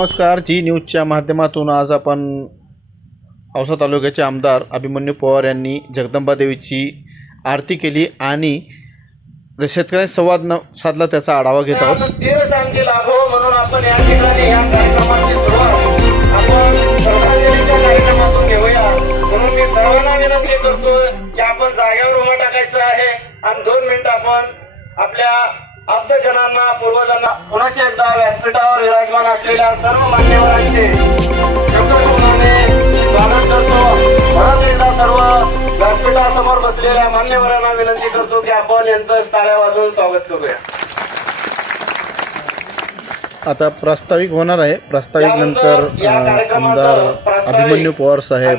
नमस्कार जी न्यूजच्या माध्यमातून आज आपण औसा तालुक्याचे आमदार अभिमन्यू पवार यांनी जगदंबा देवीची आरती केली आणि शेतकऱ्यांशी संवाद न साधला त्याचा आढावा घेत आहोत. म्हणून आपण या ठिकाणी या कार्यक्रमाची सुरुवात घेऊया. म्हणून मी सर्वांना विनंती करतो की आपण जागेवर टाकायचं आहे. आणि दोन मिनिटं आपण आपल्या आप्तजनांना पूर्वजांना पुन्हा एकदा व्यासपीठावर विराजमान असलेल्या सर्व मान्यवरांचे स्वागत करतो. परत एकदा सर्व व्यासपीठासमोर बसलेल्या मान्यवरांना विनंती करतो की आपण यांचं टाळ्या वाजवून स्वागत करूया. आता प्रास्ताविक होणार आहे. प्रास्ताविक नंतर आमदार अभिमन्यू पवार साहेब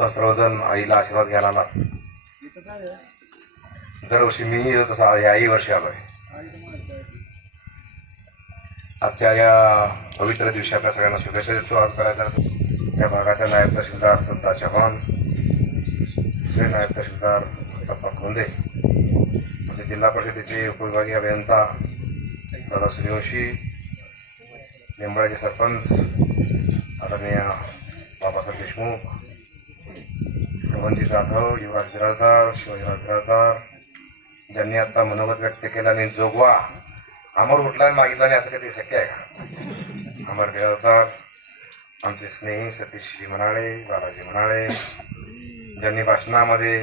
आपण सर्वजण आईला आशीर्वाद घ्यायला आलात दरवर्षी मीही येतो तसा याही वर्षी आलोय. आजच्या या पवित्र दिवशी आपल्या सगळ्यांना शुभेच्छा देतो. आज करायचा या भागाच्या नायब तहसीलदार संता चव्हाण दुसरे नायब तहसीलदार दत्ता खोंदे म्हणजे जिल्हा परिषदेचे उपविभागीय अभियंता दादा सूर्यवंशी निंबाळ्याचे सरपंच आदरणीय बाबासाहेब देशमुख भगवंती जाधव युवराज बिराजदार शिवाजीराज बिराजदार. ज्यांनी आता मनोगत व्यक्त केलं आणि जोगवा अमर उठला मागितला आणि असं काही शक्य आहे का? अमर बिराजदार आमचे स्नेही सतीशजी म्हणाळे बालाजी म्हणाळे ज्यांनी भाषणामध्ये